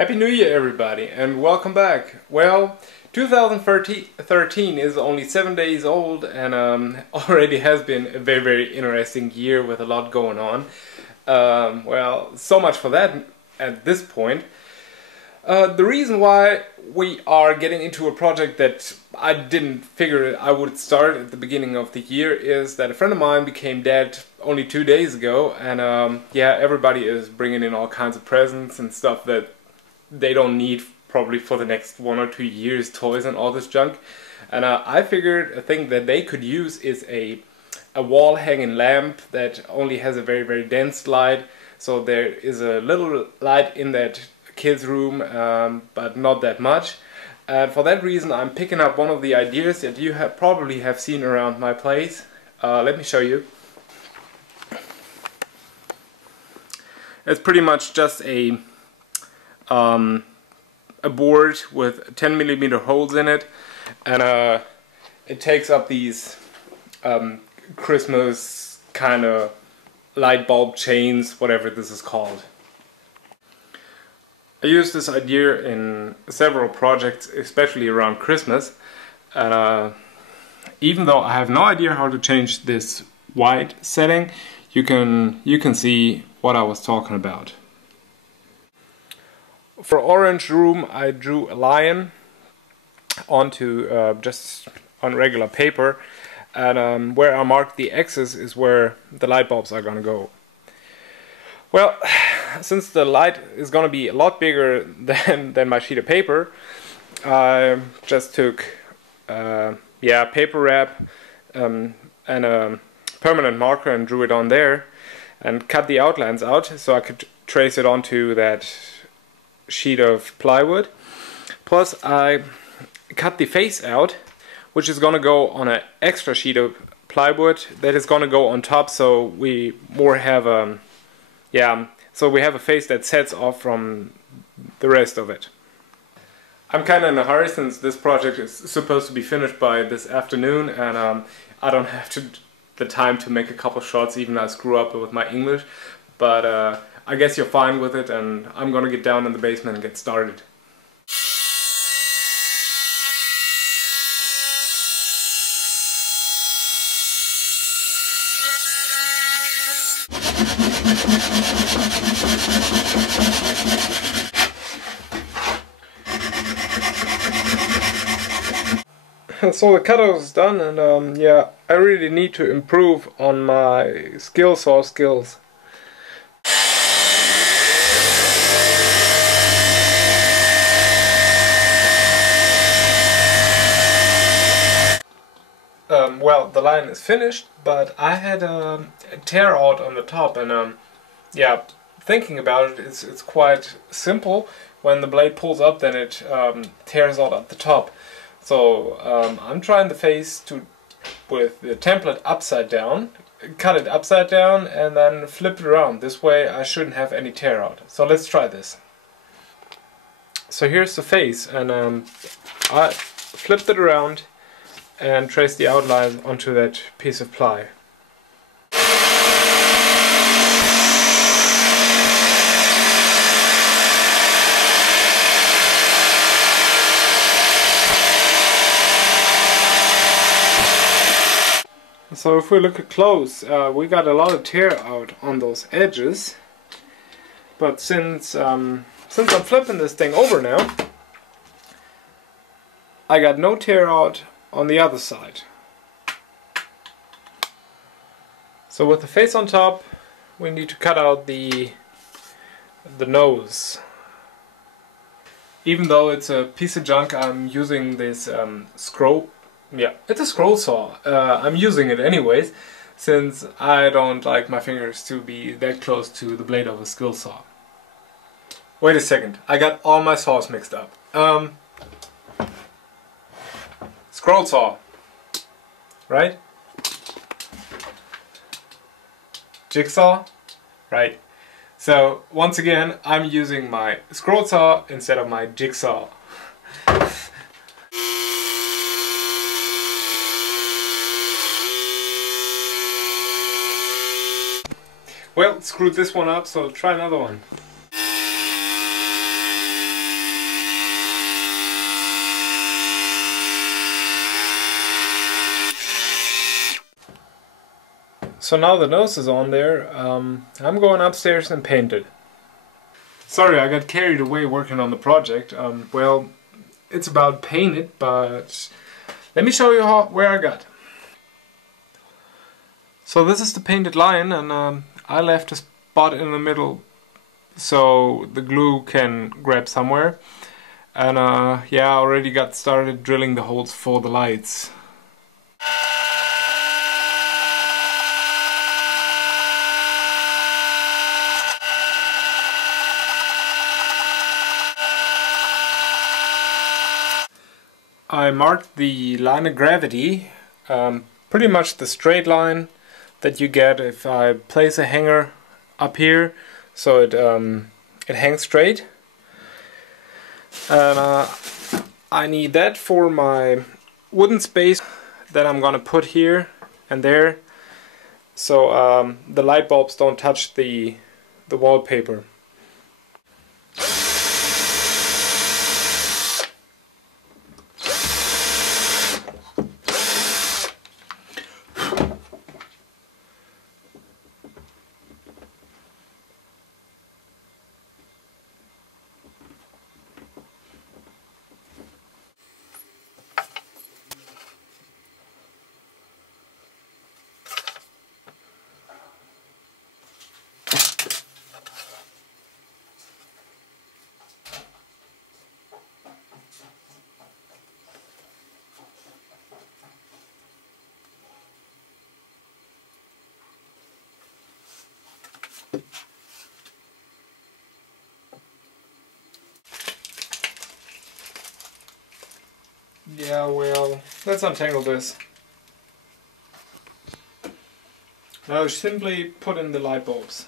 Happy New Year everybody and welcome back. Well, 2013 is only 7 days old and already has been a very interesting year with a lot going on. Well, so much for that at this point. The reason why we are getting into a project that I didn't figure I would start at the beginning of the year is that a friend of mine became dead only 2 days ago, and yeah, everybody is bringing in all kinds of presents and stuff that they don't need probably for the next 1 or 2 years, toys and all this junk. And I figured a thing that they could use is a wall hanging lamp that only has a very dense light. So there is a little light in that kids room, but not that much. And for that reason I'm picking up one of the ideas that you probably have seen around my place. Let me show you. It's pretty much just a board with 10mm holes in it, and it takes up these Christmas kind of light bulb chains, whatever this is called. I used this idea in several projects, especially around Christmas, and even though I have no idea how to change this white setting, you can see what I was talking about. For orange room I drew a lion onto just on regular paper, and where I marked the X's is where the light bulbs are gonna go. Well, since the light is gonna be a lot bigger than my sheet of paper, I just took paper wrap and a permanent marker and drew it on there and cut the outlines out so I could trace it onto that sheet of plywood. Plus I cut the face out, which is gonna go on an extra sheet of plywood that is gonna go on top, so we have a face that sets off from the rest of it. I'm kinda in a hurry since this project is supposed to be finished by this afternoon, and I don't have the time to make a couple shots, even I screw up with my English, but I guess you're fine with it, and I'm gonna get down in the basement and get started. So the cutout is done, and yeah, I really need to improve on my skill saw skills. Well, the line is finished, but I had a tear out on the top, and yeah, thinking about it, it's quite simple. When the blade pulls up, then it tears out at the top. So I'm trying the face with the template upside down, cut it upside down, and then flip it around. This way I shouldn't have any tear out. So let's try this. So here's the face, and I flipped it around and trace the outline onto that piece of ply. So if we look close, we got a lot of tear out on those edges, but since I'm flipping this thing over now, I got no tear out on the other side. So with the face on top, we need to cut out the nose. Even though it's a piece of junk, I'm using this it's a scroll saw. I'm using it anyways, since I don't like my fingers to be that close to the blade of a skill saw. Wait a second, I got all my saws mixed up. Scroll saw, right? Jigsaw, right? So once again, I'm using my scroll saw instead of my jigsaw. Well, screwed this one up, so try another one. So now the nose is on there, I'm going upstairs and paint it. Sorry, I got carried away working on the project. Well, it's about painted, but let me show you where I got. So this is the painted line, and I left a spot in the middle so the glue can grab somewhere. And yeah, I already got started drilling the holes for the lights. I marked the line of gravity, pretty much the straight line that you get if I place a hanger up here, so it hangs straight. And I need that for my wooden space that I'm gonna put here and there, so the light bulbs don't touch the wallpaper. Yeah, well, let's untangle this. Now simply put in the light bulbs.